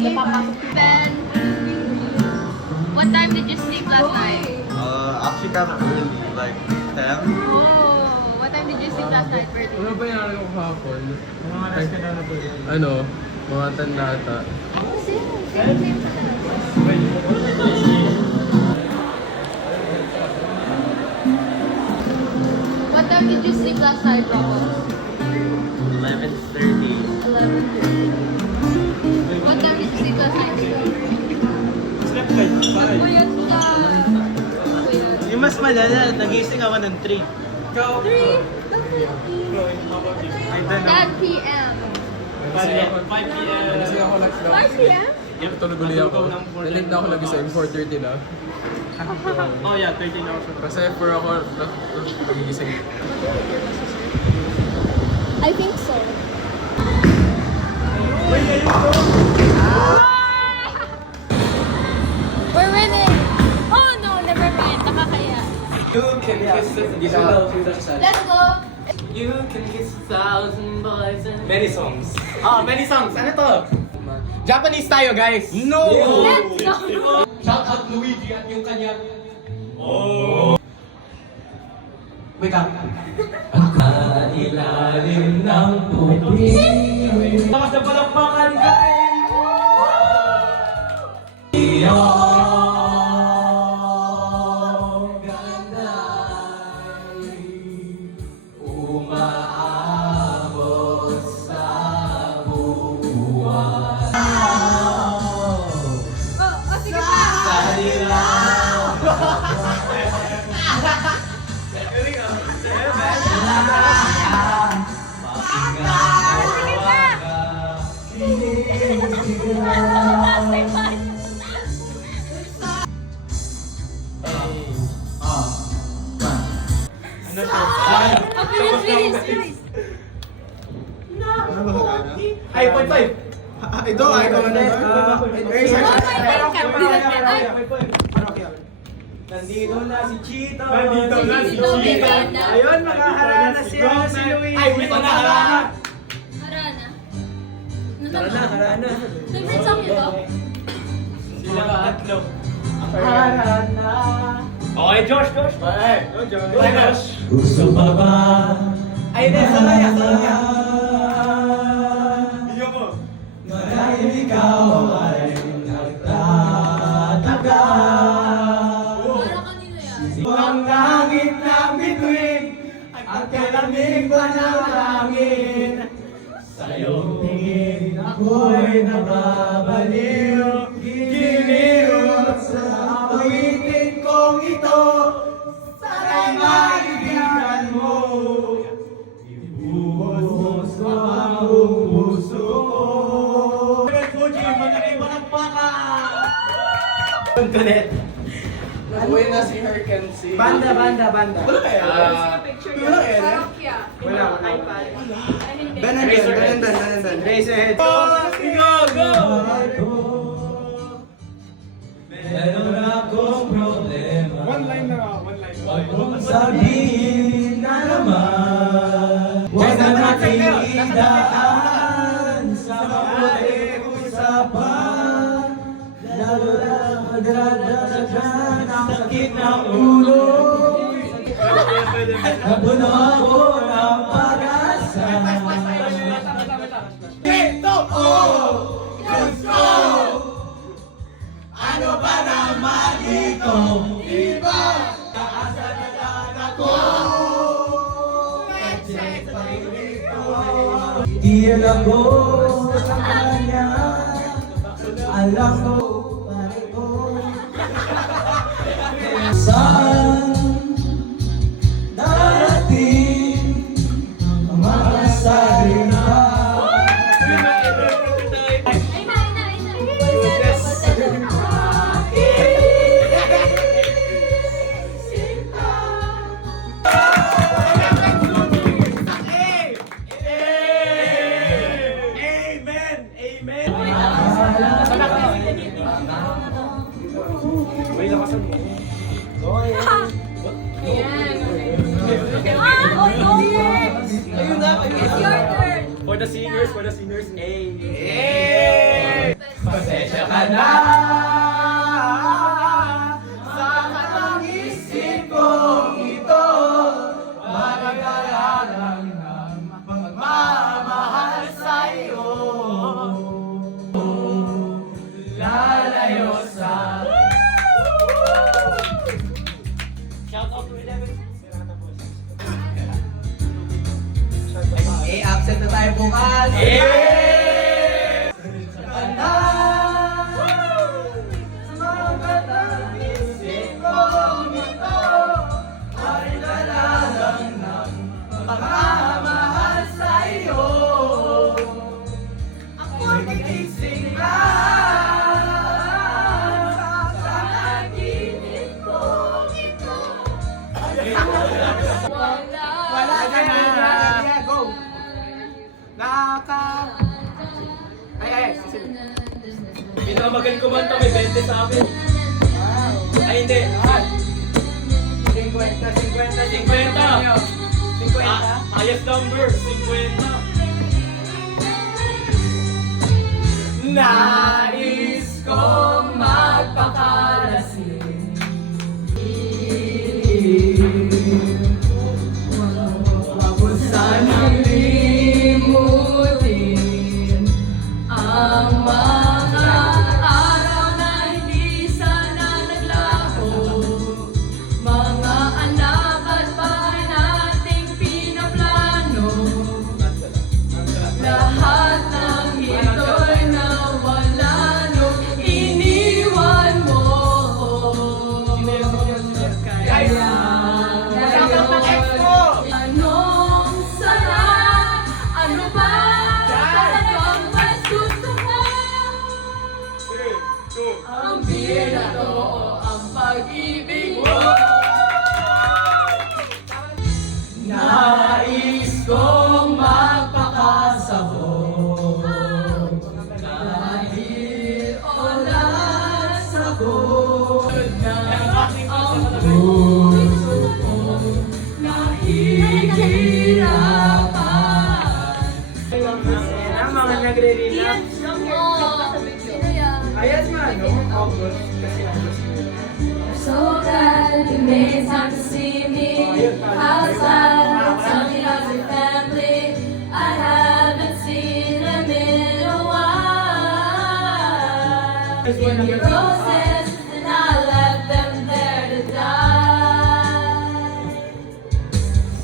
Ben, what time did you sleep last night? Actually kind of early, like 10. Oh, what time did you sleep last night, Birdie? Ano ba nangyari ko kahapon? Ano? Mga tanda ata. What time did you sleep last night, Rocco? 11:30. 11:30. What time did you sleep last night? Slept like 5. Puyat ka. Yung mas malala, nagising ako ng 3. 3? 10 p.m. 5 p.m. Kasi ako like 5 p.m.? tulog ulit ako. Nalate na ako nagising, 4:30 na. Oh yeah, 13 hours. Kasi 4 ako nagigising. I think so. We're winning! Oh no, never mind. Nakakaya. You can kiss Let's go! You can kiss 1,000 boys and many songs. Ah, many songs. Ano to? Japanese tayo, guys. No. Let's go! Shout out Luigi at yung kanya. Oh. Wait up. Ilalim ng tubig. Lakas na palakpakan, guys. Sige pa! Sige pa! Bilis! Ay, 0.5. Ito, ay ko na. Nandito na si Chito. Ayun, makaharana si Luis. Ay, ito na harana. Harana. Harana. Favorite song nito? Sila tatlo. Harana. Okay, Josh. Josh. Gusto pa ba? Ay, hindi. Salaya. Bigyan mo. Marahil ikaw ay nagtataka. Para kanino yan? Ang langit ng bituin at kalamig pa ng hangin. Sa iyong tingin ako'y nababaliw. Giliw sa awitin kong ito. Sana'y maibigan mo. Ibuhos mo ang buong puso ko. Fuji, magaling malagpakan! Kulit. Uwi na si Herken si... Banda. Wala kaya? Wala kaya? Wala. Ben. Raise your head. Go! Meron akong problema. One line. Huwag mong sabihin na naman. Huwag na natin idaan sa mabuting usapan. Lalo na magdadasal ang sakit ng ulo. Napuno ako ng pag-asa. Gusto! Ano ba naman ito? Iba! Kaasalanan ako! Check pa rin ito. Di alam ko sa kanya. Alam ko pare ko. Saan darating ang mga salita? It's your turn. For the seniors, hey! ka na. Sa katangisin kong ito, magdadala ng pagmamahal sa'yo. Lalayo sa... Shout out to 11. absent na tayo bukas. Pagmamahal sa'yo, ako'y nagising na sa naginip ko ito. Wala ka na. Yeah, go. Ay, Hindi na magaling kumanta, may 20 sa akin. Ay, hindi. 50. Highest number, 50. nais kong magpakalasing. Huwag ko sanang limutin ang mga araw na hindi sana naglaho. Mga anak at bahay nating pinaplano. Lahat ng ito'y nawala nung iniwan mo. Kaya anong sarap? Ano ba talagang mas gusto mo? Ang bira to o ang pag-ibig mo? Nais kong magpakasabog dahil oras ako na ang puso ko nahihirapan. Mga nagre-relap. Ayan nga, no? August. Kasi August mo. So glad you made time to see me outside, something of your family. I haven't seen them in a while. In your roses, and I left them there to die.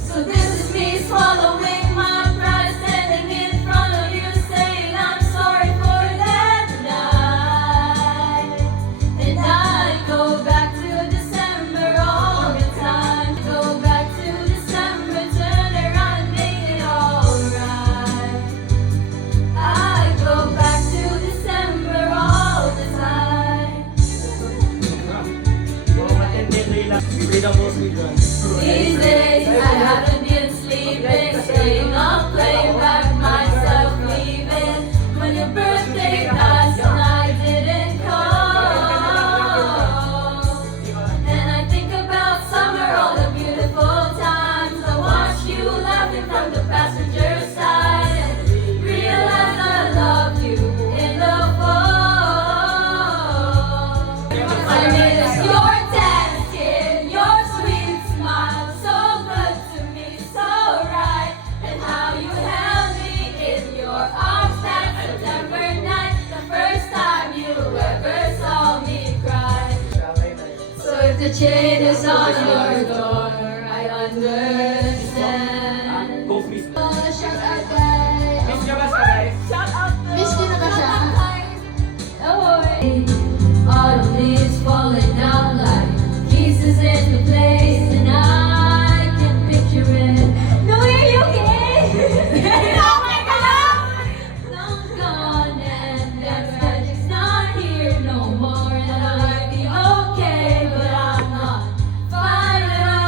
So this is me swallowing my pride, standing in front of you, saying I'm sorry for that night. And I go back to December all the time. Go back to December, turn around, make it alright. I go back to December all the time. These days I haven't been sleeping, staying up late, back myself leaving. When your birthday passed and I didn't call. And I think about summer, all the beautiful times. I watch you laughing from the passenger side and realize I loved you in the fall. I miss your dance, kid, your sweet smile, so good to me, so right. And how you held me in your arms that September night, the first time you ever saw me cry. So if the chain is on your door, I understand. Go, miss. Shout out kay... Miss ka ba, Saray? Miss ko na ka siya. Don't worry, autumn leaves falling down like pieces in the place, and I can picture it. No, are you okay? Oh my God! Long gone and that magic's not here no more, and I might be okay, but I'm not fine at all.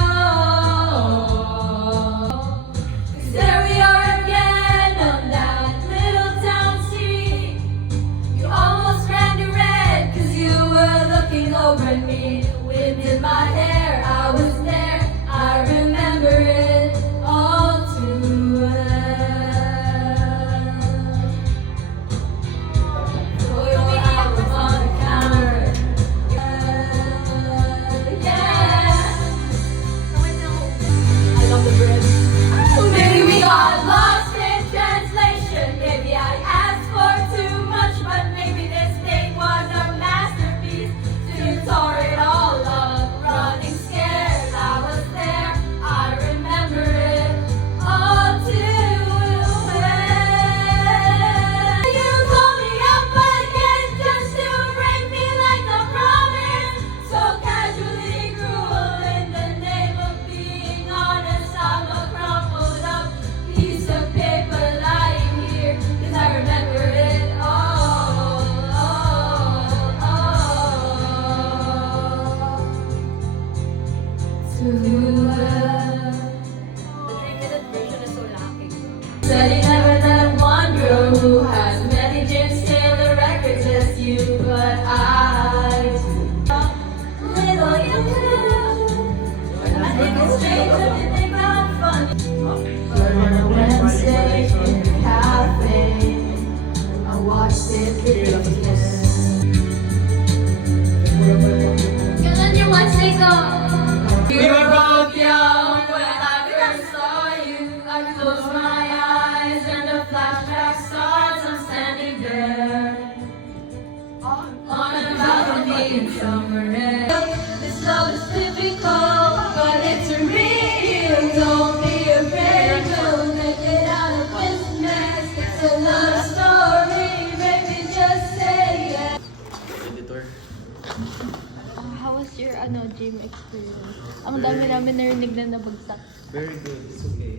gym experience. Ang dami namin narinig na nabagsak. Very good. It's okay.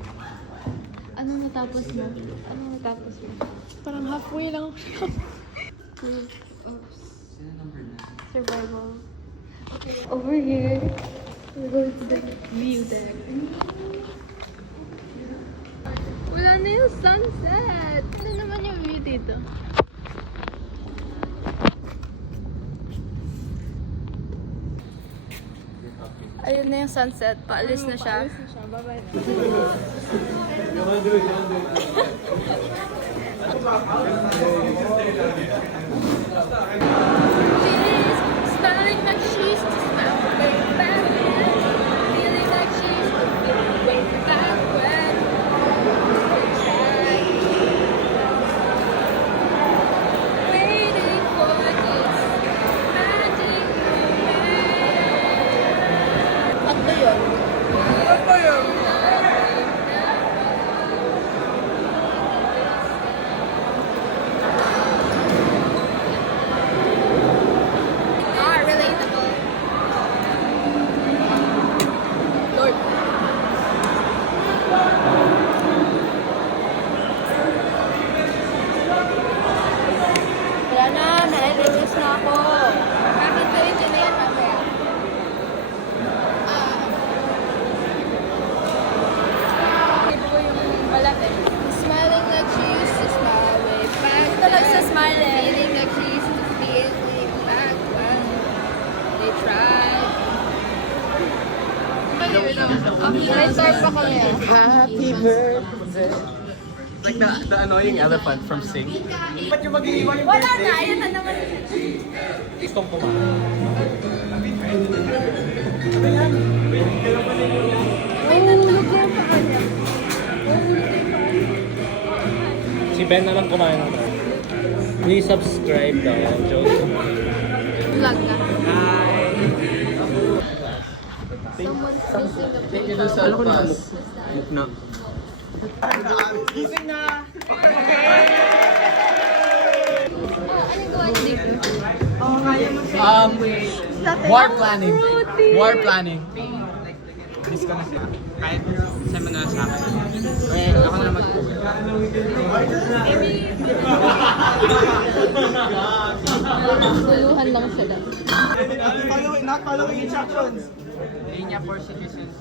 Anong natapos mo? Anong natapos mo? Parang halfway lang ako. Group of survival. Okay, over here, we're going to the view deck. Wala na yung sunset! Ano naman yung view dito? Ayun na yung sunset. Paalis na siya. Paalis na siya. Bye-bye. She's smelling like she's smelling way back when. Feeling like she's feeling way back when. Waiting for this magic moment. Tatlo yun. Tatlo yun. Relatable. Lord. Wala na, na-release na ako. Bakit ko ito na yan mamaya? Malapit. Smiling like she used to smile way back. Ito lang sa smiling. Feeling like she used to feel way back when they tried. Mentor pa kami. Happy birthday. Like the annoying elephant from Sing. Ba't yung mag-iiwan yung Wala na, ayun na naman. Gustong kumain. Mahulog na pa kanya. Si Ben na lang kumain ako. Please subscribe daw. Joke. Vlog na. Hi! Someone's missing the Thank you to Salpas. No. Gising na! Anong gawa niyo dito? War planning. War planning. Kahit saan mo na sa akin. Well, ako na mag-uwi. Guluhan lang sila. Not following instructions. Linya for citizens.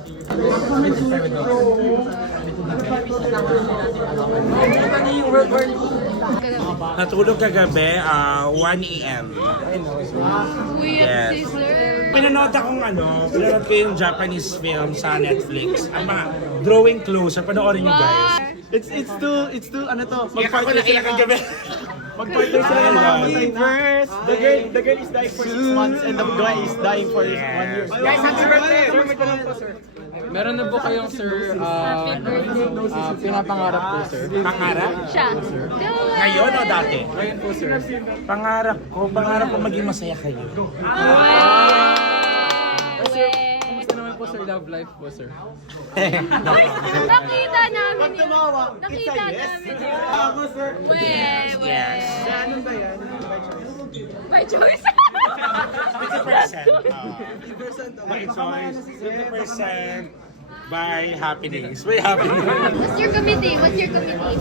Natulog kagabi, 1 a.m. Weird Yes. scissor. Pinanood ko yung Japanese film sa Netflix. Ang mga Drawing Closer, panoorin nyo guys. It's too ano to? Mag-partner sila kagabi. Mag-partner sila ng mga mamatay. The girl is dying for 6 months and the guy is dying for 1 year. Guys, happy birthday! Meron na po kayong sir, pinapangarap po sir. Pangarap? Siya. Ngayon o dati? Ngayon po sir. Pangarap ko maging masaya kayo. Kumusta naman po sir, love life po sir? Nakita namin yun. Nakita namin yun. Ako sir. Yes. Ano ba yan? By choice. 50%. By choice. 50% by happenings. By happenings. What's your committee? What's your committee?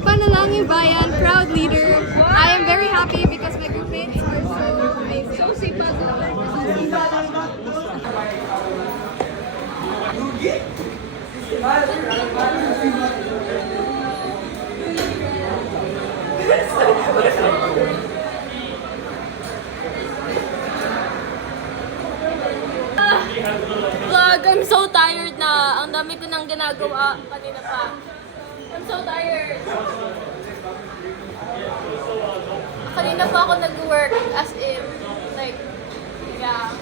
Panalangin Bayan, proud leader. I am very happy because my groupmates are so amazing. So sipag. Vlog, I'm so tired na. Ang dami ko nang ginagawa kanina pa. I'm so tired. Kanina pa ako nag-work as in, like, yeah.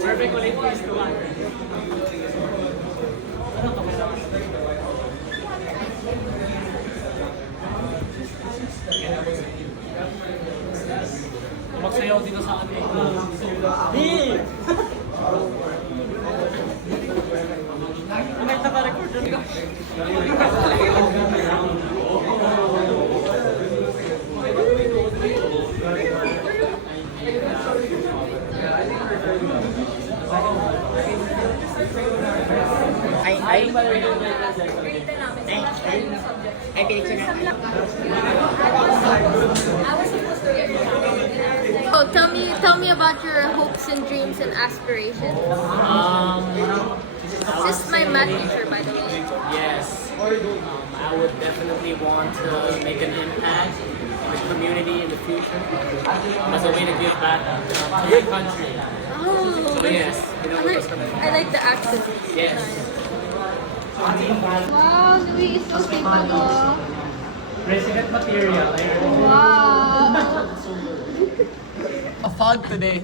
Perfect ulit is to one. Magsayaw dito sa atin. Oh, tell me about your hopes and dreams and aspirations. This is my math teacher, by the way. Yes. I would definitely want to make an impact in the community in the future as a way to give back to my country. Oh, So yes, you know where it's coming from. I like the accent. Yes. Wow, Louis is so capable. President material. Wow. A fog today.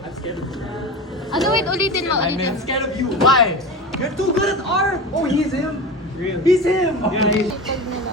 Ano, wait, ulitin mo, ulitin. Scared of you. Why? You're too good at art. Oh, he's him. He's him. Pag